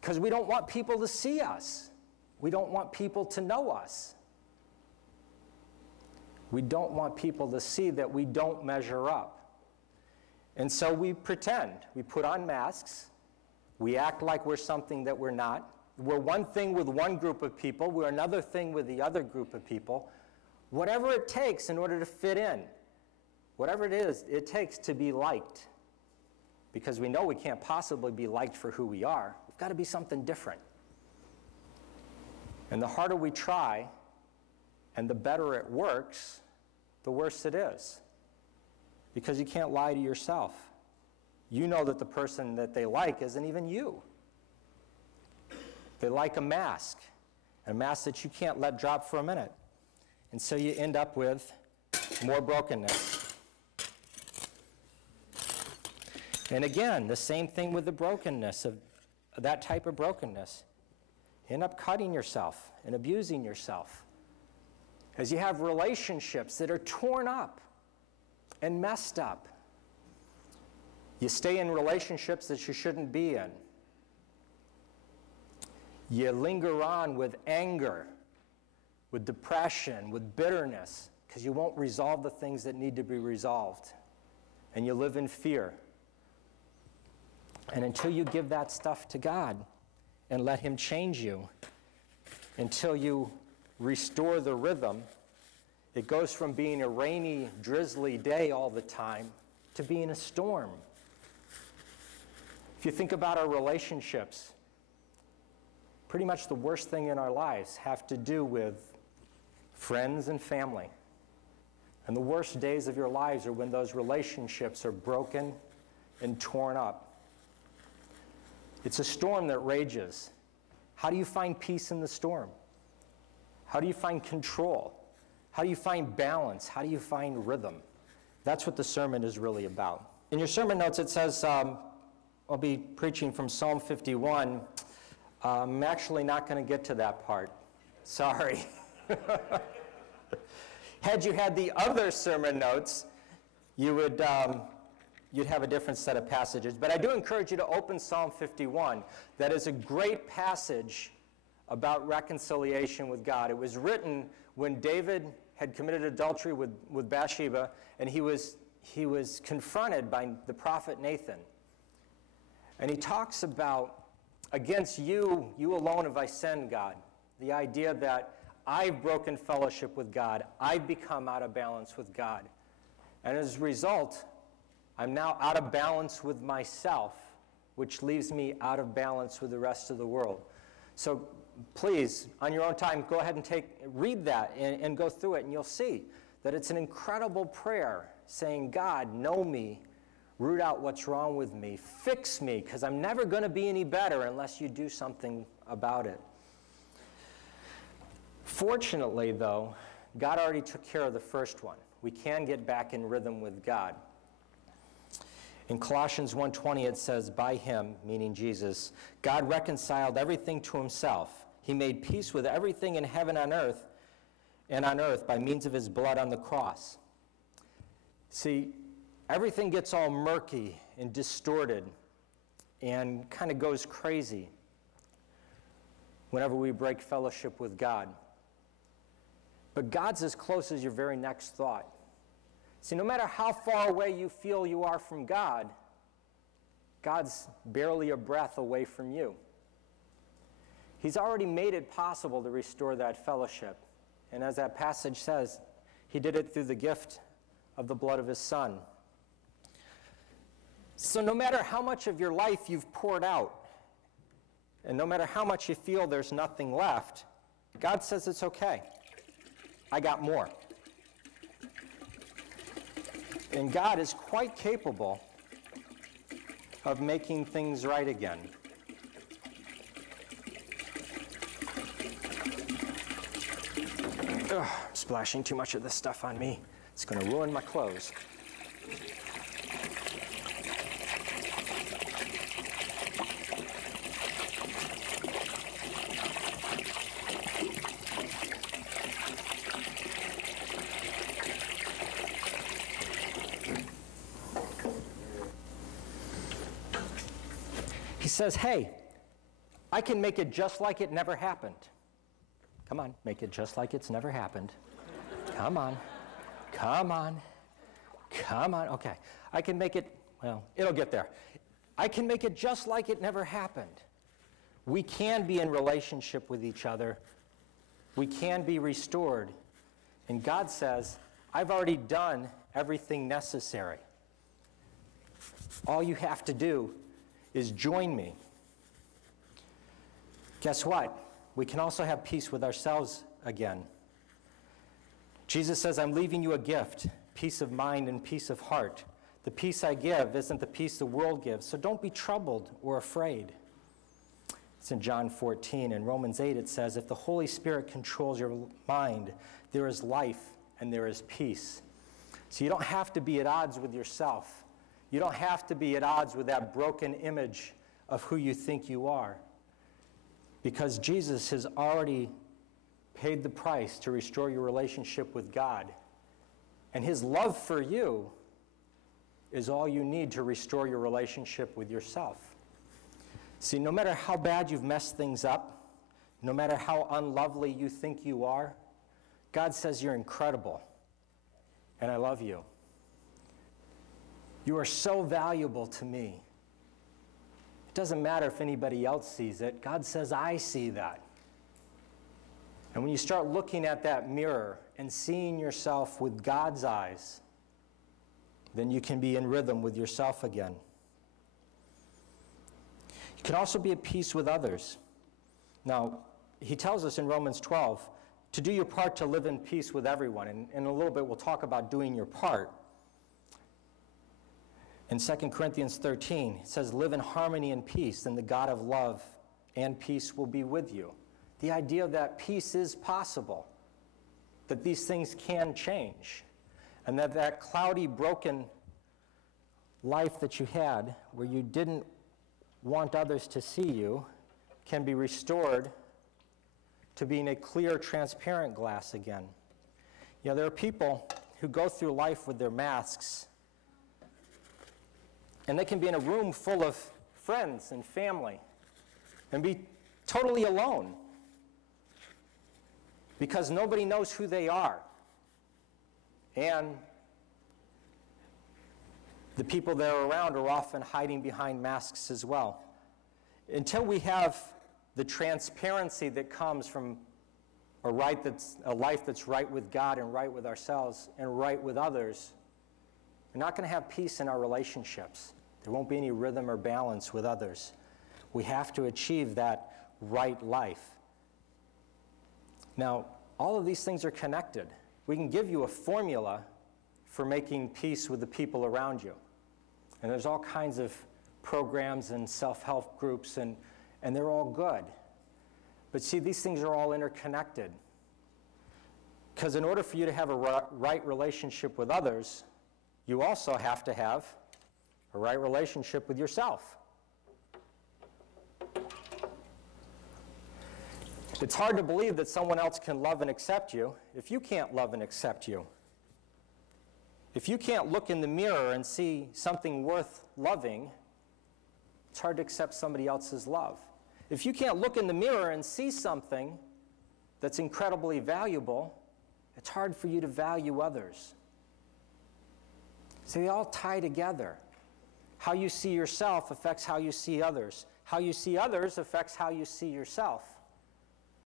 Because we don't want people to see us. We don't want people to know us. We don't want people to see that we don't measure up. And so we pretend. We put on masks. We act like we're something that we're not. We're one thing with one group of people. We're another thing with the other group of people. Whatever it takes in order to fit in. Whatever it is, it takes to be liked. Because we know we can't possibly be liked for who we are. We've got to be something different. And the harder we try, and the better it works, the worse it is. Because you can't lie to yourself. You know that the person that they like isn't even you. They like a mask that you can't let drop for a minute. And so you end up with more brokenness. And again, the same thing with the brokenness, of that type of brokenness. You end up cutting yourself and abusing yourself. As you have relationships that are torn up and messed up. You stay in relationships that you shouldn't be in. You linger on with anger, with depression, with bitterness, because you won't resolve the things that need to be resolved. And you live in fear. And until you give that stuff to God and let Him change you, until you restore the rhythm, it goes from being a rainy, drizzly day all the time to being a storm. If you think about our relationships, pretty much the worst thing in our lives have to do with friends and family. And the worst days of your lives are when those relationships are broken and torn up. It's a storm that rages. How do you find peace in the storm? How do you find control? How do you find balance? How do you find rhythm? That's what the sermon is really about. In your sermon notes it says, I'll be preaching from Psalm 51. I'm actually not going to get to that part. Sorry. Had you had the other sermon notes, you would you'd have a different set of passages. But I do encourage you to open Psalm 51. That is a great passage about reconciliation with God. It was written when David had committed adultery with Bathsheba, and he was confronted by the prophet Nathan. And he talks about, against you alone have I sinned, God. The idea that I've broken fellowship with God. I've become out of balance with God. And as a result, I'm now out of balance with myself, which leaves me out of balance with the rest of the world. So please, on your own time, go ahead and read that and go through it, and you'll see that it's an incredible prayer saying, God, know me, root out what's wrong with me, fix me, because I'm never going to be any better unless you do something about it. Fortunately, though, God already took care of the first one. We can get back in rhythm with God. In Colossians 1:20 it says, by him, meaning Jesus, God reconciled everything to himself. He made peace with everything in heaven and on earth by means of his blood on the cross. See, everything gets all murky and distorted and kind of goes crazy whenever we break fellowship with God. But God's as close as your very next thought. See, no matter how far away you feel you are from God, God's barely a breath away from you. He's already made it possible to restore that fellowship. And as that passage says, he did it through the gift of the blood of his Son. So no matter how much of your life you've poured out, and no matter how much you feel there's nothing left, God says it's okay. I got more. And God is quite capable of making things right again. Ugh, I'm splashing too much of this stuff on me. It's going to ruin my clothes. He says, hey, I can make it just like it never happened. Come on, make it just like it's never happened. Come on. Come on. Come on. Okay. I can make it, well, it'll get there. I can make it just like it never happened. We can be in relationship with each other. We can be restored. And God says, I've already done everything necessary. All you have to do is join me. Guess what? We can also have peace with ourselves again. Jesus says, I'm leaving you a gift, peace of mind and peace of heart. The peace I give isn't the peace the world gives, so don't be troubled or afraid. It's in John 14. In Romans 8 it says, if the Holy Spirit controls your mind, there is life and there is peace. So you don't have to be at odds with yourself. You don't have to be at odds with that broken image of who you think you are. Because Jesus has already paid the price to restore your relationship with God. And his love for you is all you need to restore your relationship with yourself. See, no matter how bad you've messed things up, no matter how unlovely you think you are, God says you're incredible, and I love you. You are so valuable to me. It doesn't matter if anybody else sees it. God says, I see that. And when you start looking at that mirror and seeing yourself with God's eyes, then you can be in rhythm with yourself again. You can also be at peace with others. Now, he tells us in Romans 12 to do your part to live in peace with everyone. And in a little bit, we'll talk about doing your part. In 2 Corinthians 13, it says, live in harmony and peace, and the God of love and peace will be with you. The idea that peace is possible, that these things can change, and that that cloudy, broken life that you had, where you didn't want others to see you, can be restored to being a clear, transparent glass again. You know, there are people who go through life with their masks, and they can be in a room full of friends and family and be totally alone because nobody knows who they are. And the people that are around are often hiding behind masks as well. Until we have the transparency that comes from a life that's right with God and right with ourselves and right with others, we're not going to have peace in our relationships. There won't be any rhythm or balance with others. We have to achieve that right life. Now, all of these things are connected. We can give you a formula for making peace with the people around you. And there's all kinds of programs and self-help groups, and they're all good. But see, these things are all interconnected. Because in order for you to have a right relationship with others, you also have to have a right relationship with yourself. It's hard to believe that someone else can love and accept you if you can't love and accept you. If you can't look in the mirror and see something worth loving, it's hard to accept somebody else's love. If you can't look in the mirror and see something that's incredibly valuable, it's hard for you to value others. So they all tie together. How you see yourself affects how you see others. How you see others affects how you see yourself.